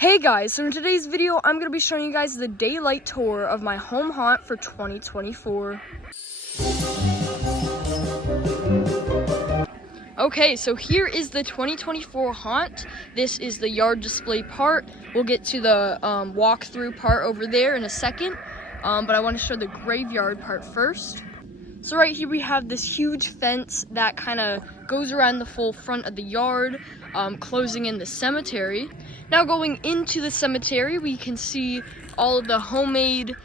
Hey guys, so in today's video, I'm going to be showing you guys the daylight tour of my home haunt for 2024. Okay, so here is the 2024 haunt. This is the yard display part. We'll get to the walkthrough part over there in a second, but I want to show the graveyard part first. So right here we have this huge fence that kind of goes around the full front of the yard, closing in the cemetery. Now going into the cemetery, we can see all of the homemade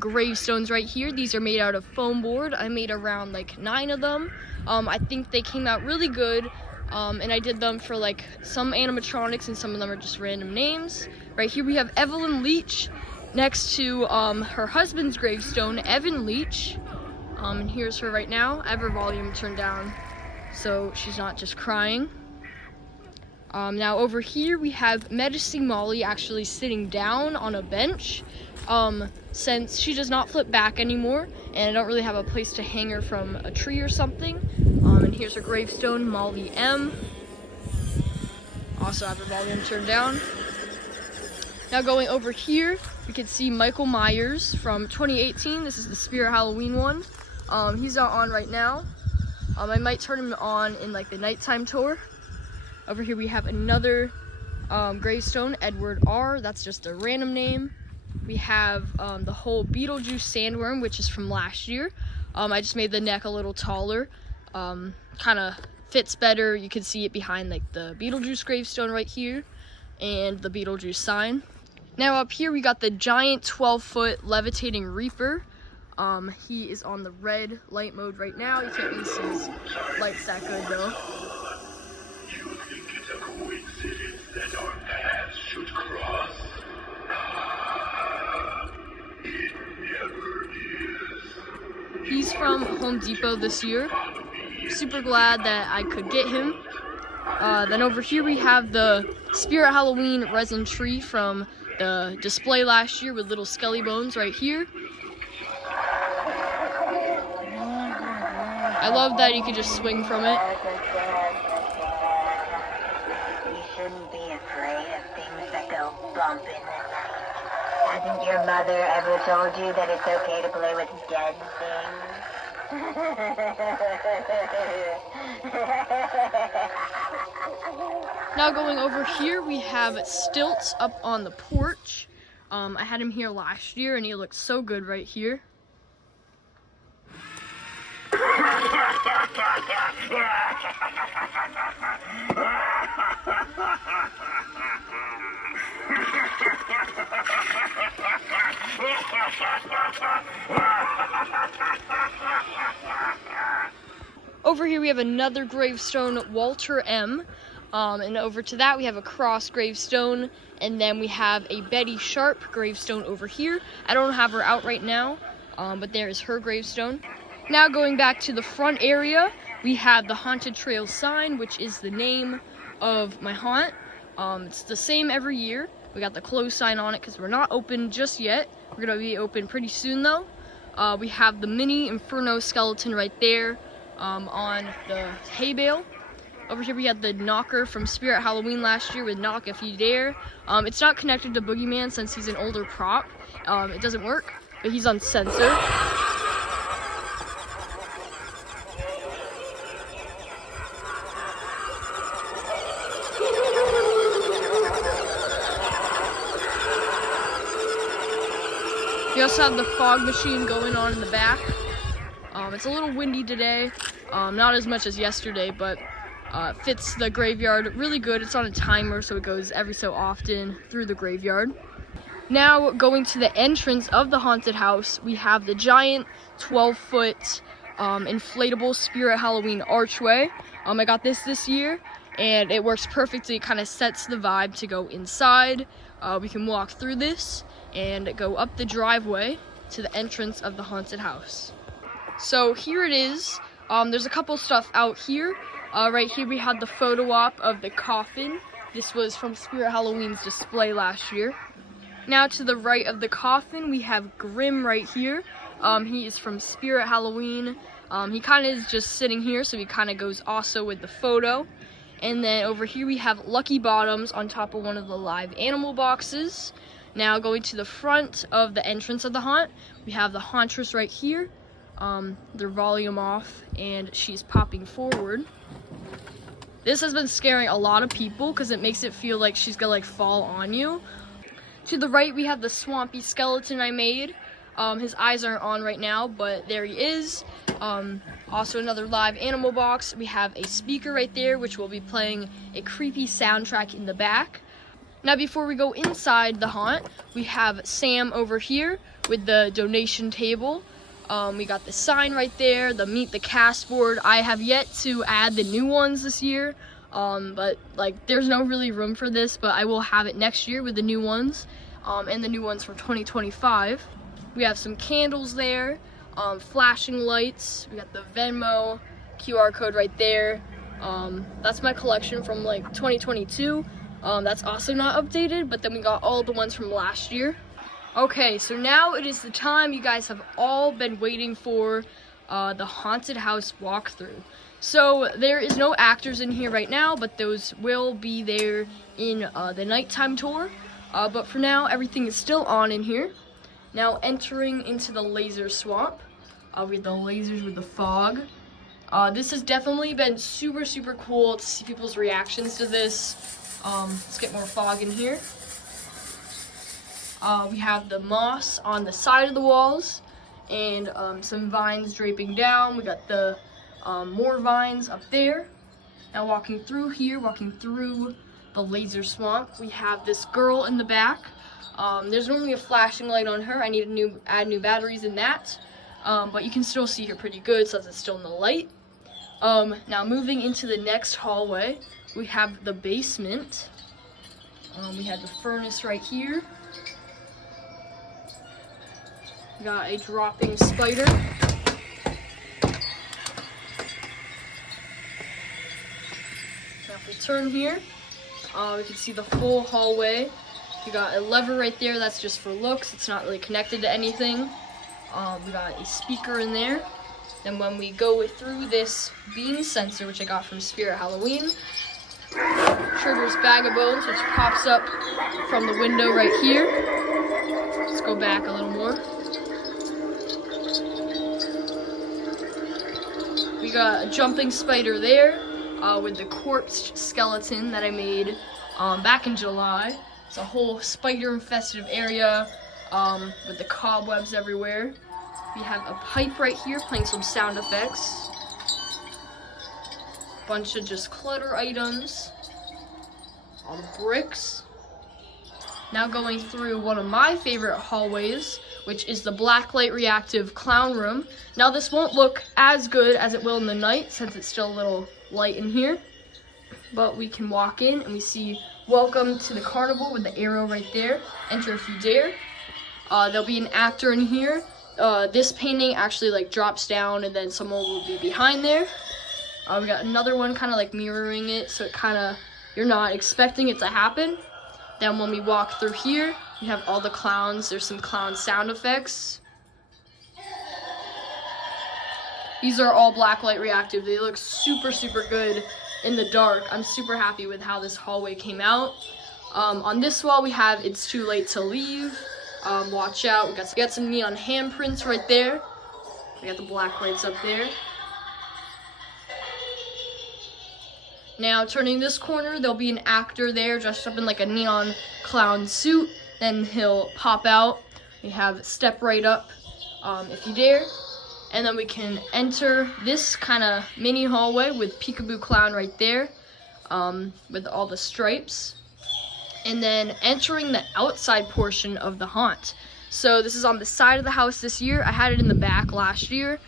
gravestones right here. These are made out of foam board. I made around like 9 of them. I think they came out really good, and I did them for like some animatronics and some of them are just random names. Right here we have Evelyn Leach next to her husband's gravestone, Evan Leach. And here's her right now. I have her volume turned down so she's not just crying. Now over here we have Medicine Molly actually sitting down on a bench, since she does not flip back anymore and I don't really have a place to hang her from a tree or something. And here's her gravestone, Molly M. Also have her volume turned down. Now going over here, we can see Michael Myers from 2018. This is the Spirit Halloween one. He's not on right now. I might turn him on in like the nighttime tour. Over here we have another gravestone, Edward R. That's just a random name. We have the whole Beetlejuice sandworm, which is from last year. I just made the neck a little taller. Kind of fits better. You can see it behind like the Beetlejuice gravestone right here and the Beetlejuice sign. Now up here we got the giant 12-foot levitating Reaper. He is on the red light mode right now. You can't really see his lights that good though. You think it's a coincidence that our paths should cross? It never is. He's from Home Depot this year. Super glad that I could get him. Then over here we have the Spirit Halloween resin tree from the display last year with little skelly bones right here. I love that you can just swing from it. You shouldn't be afraid of things that go bump in the night. Hasn't your mother ever told you that it's okay to play with dead things? Now going over here, we have Stilts up on the porch. I had him here last year and he looked so good right here. Over here we have another gravestone, Walter M. And over to that we have a cross gravestone, and then we have a Betty Sharp gravestone over here. I don't have her out right now, but there is her gravestone. Now going back to the front area, we have the Haunted Trail sign, which is the name of my haunt. It's the same every year. We got the closed sign on it because we're not open just yet. We're going to be open pretty soon though. We have the mini Inferno skeleton right there on the hay bale. Over here we have the knocker from Spirit Halloween last year with Knock If You Dare. It's not connected to Boogeyman since he's an older prop. It doesn't work, but he's on sensor. We also have the fog machine going on in the back. It's a little windy today, not as much as yesterday, but fits the graveyard really good. It's on a timer, so it goes every so often through the graveyard. Now going to the entrance of the haunted house, we have the giant 12-foot inflatable Spirit Halloween archway. I got this year, and it works perfectly. It kind of sets the vibe to go inside. We can walk through this and go up the driveway to the entrance of the haunted house. So here it is. There's a couple stuff out here. Right here we had the photo op of the coffin. This was from Spirit Halloween's display last year. Now to the right of the coffin we have Grimm right here. He is from Spirit Halloween. He kind of is just sitting here, so he kind of goes also with the photo. And then over here we have Lucky Bottoms on top of one of the live animal boxes. Now going to the front of the entrance of the haunt, we have the hauntress right here. Their volume off, and she's popping forward. This has been scaring a lot of people because it makes it feel like she's gonna like fall on you. To the right we have the swampy skeleton I made. His eyes aren't on right now, but there he is. Also another live animal box. We have a speaker right there, which will be playing a creepy soundtrack in the back. Now before we go inside the haunt, we have Sam over here with the donation table. We got the sign right there, the Meet the Cast board. I have yet to add the new ones this year, but like there's no really room for this, but I will have it next year with the new ones, and the new ones for 2025. We have some candles there, flashing lights. We got the Venmo QR code right there. That's my collection from like 2022. That's also not updated, but then we got all the ones from last year. Okay, so now it is the time you guys have all been waiting for, the haunted house walkthrough. So there is no actors in here right now, but those will be there in the nighttime tour. But for now, everything is still on in here. Now entering into the laser swamp, with the lasers with the fog. This has definitely been super, super cool to see people's reactions to this. Let's get more fog in here. We have the moss on the side of the walls and some vines draping down. We got the more vines up there. Now walking through here, walking through the laser swamp, we have this girl in the back. There's normally a flashing light on her. I need to add new batteries in that, but you can still see her pretty good since it's still in the light. Now moving into the next hallway, we have the basement. We have the furnace right here. We got a dropping spider. Now if we turn here, we can see the full hallway. We got a lever right there, that's just for looks. It's not really connected to anything. We got a speaker in there. Then when we go through this beam sensor, which I got from Spirit Halloween, triggers Bag of Bones, which pops up from the window right here. Let's go back a little more. We got a jumping spider there, with the corpse skeleton that I made back in July. It's a whole spider-infested area with the cobwebs everywhere. We have a pipe right here playing some sound effects. Bunch of just clutter items. All the bricks. Now going through one of my favorite hallways, which is the blacklight reactive clown room. Now this won't look as good as it will in the night since it's still a little light in here. But we can walk in and we see welcome to the carnival with the arrow right there. Enter if you dare. There'll be an actor in here. This painting actually like drops down and then someone will be behind there. We got another one kind of like mirroring it, so it kind of, you're not expecting it to happen. Then when we walk through here, we have all the clowns. There's some clown sound effects. These are all blacklight reactive. They look super, super good in the dark. I'm super happy with how this hallway came out. On this wall, we have It's Too Late to Leave. Watch out. We got some neon handprints right there. We got the black lights up there. Now, turning this corner, there'll be an actor there dressed up in like a neon clown suit. Then he'll pop out. We have Step Right Up, if you dare. And then we can enter this kind of mini hallway with Peekaboo Clown right there, with all the stripes. And then entering the outside portion of the haunt. So this is on the side of the house this year. I had it in the back last year.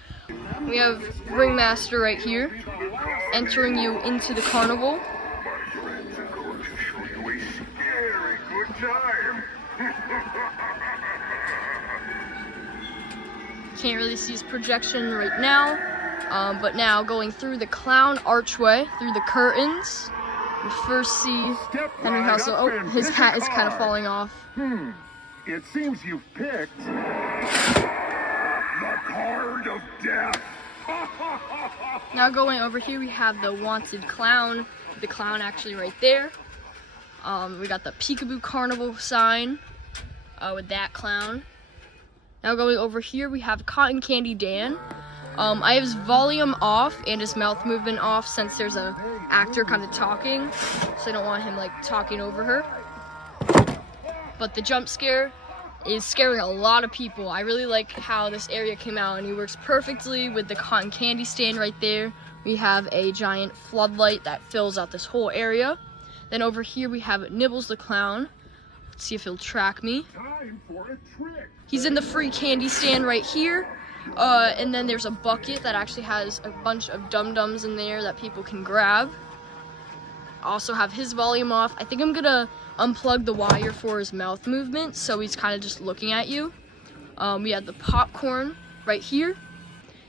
We have Ringmaster right here, entering you into the carnival. My friends are going to show you a scary good time. Can't really see his projection right now, but now going through the clown archway, through the curtains, we first see Henry Hustle. Oh, his hat is kind of falling off. It seems you've picked the card of death. Now going over here, we have the wanted clown. The clown actually right there. We got the Peekaboo Carnival sign with that clown. Now going over here, we have Cotton Candy Dan. I have his volume off and his mouth movement off since there's a actor kind of talking, so I don't want him like talking over her. But the jump scare is scaring a lot of people. I really like how this area came out, and he works perfectly with the cotton candy stand right there. We have a giant floodlight that fills out this whole area. Then over here we have Nibbles the Clown. Let's see if he'll track me. Time for a trick. He's in the free candy stand right here. And then there's a bucket that actually has a bunch of dum-dums in there that people can grab. Also have his volume off. I think I'm gonna unplug the wire for his mouth movement, so he's kind of just looking at you. We have the popcorn right here.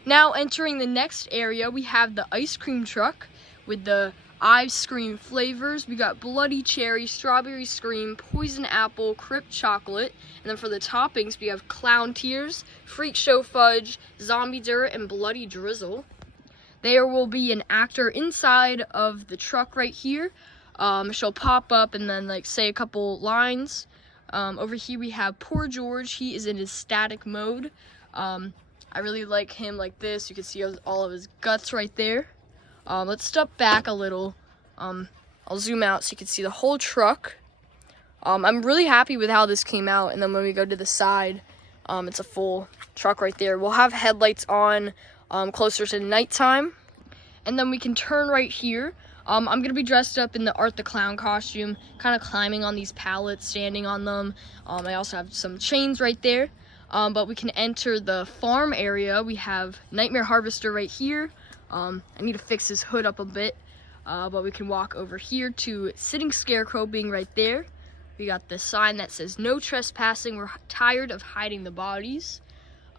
Now entering the next area, we have the ice cream truck with the ice cream flavors. We got bloody cherry, strawberry scream, poison apple, crypt chocolate, and then for the toppings we have clown tears, freak show fudge, zombie dirt, and bloody drizzle. There will be an actor inside of the truck right here. She'll pop up and then like say a couple lines. Over here we have Poor George. He is in his static mode. I really like him like this. You can see all of his guts right there. Let's step back a little. I'll zoom out so you can see the whole truck. I'm really happy with how this came out, and then when we go to the side, it's a full truck right there. We'll have headlights on closer to nighttime, and then we can turn right here. I'm gonna be dressed up in the Art the Clown costume, kind of climbing on these pallets, standing on them. I also have some chains right there, but we can enter the farm area. We have Nightmare Harvester right here. I need to fix his hood up a bit, but we can walk over here to Sitting Scarecrow being right there. We got the sign that says no trespassing. We're tired of hiding the bodies.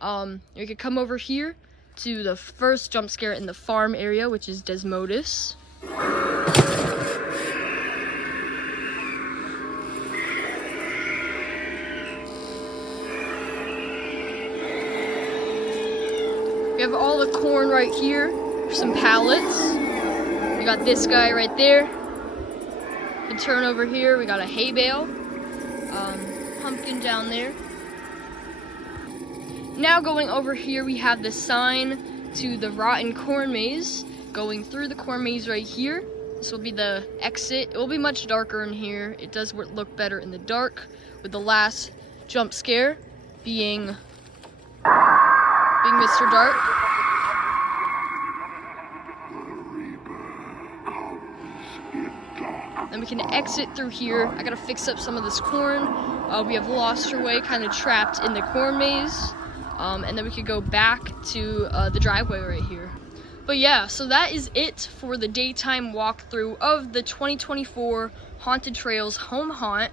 We could come over here to the first jump scare in the farm area, which is Desmodus. We have all the corn right here. Some pallets. We got this guy right there. We can turn over here. We got a hay bale. Pumpkin down there. Now going over here, we have the sign to the rotten corn maze. Going through the corn maze right here. This will be the exit. It will be much darker in here. It does look better in the dark, with the last jump scare being Mr. Dark. Then we can exit through here. I gotta fix up some of this corn. We have lost our way, kind of trapped in the corn maze. And then we could go back to the driveway right here. But yeah, so that is it for the daytime walkthrough of the 2024 Haunted Trails Home Haunt.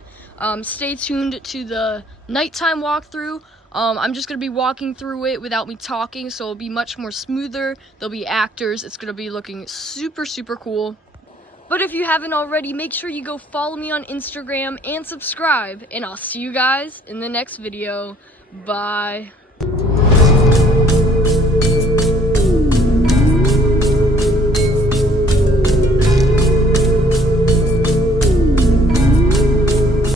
Stay tuned to the nighttime walkthrough. I'm just going to be walking through it without me talking, so it'll be much more smoother. There'll be actors. It's going to be looking super, super cool. But if you haven't already, make sure you go follow me on Instagram and subscribe. And I'll see you guys in the next video. Bye.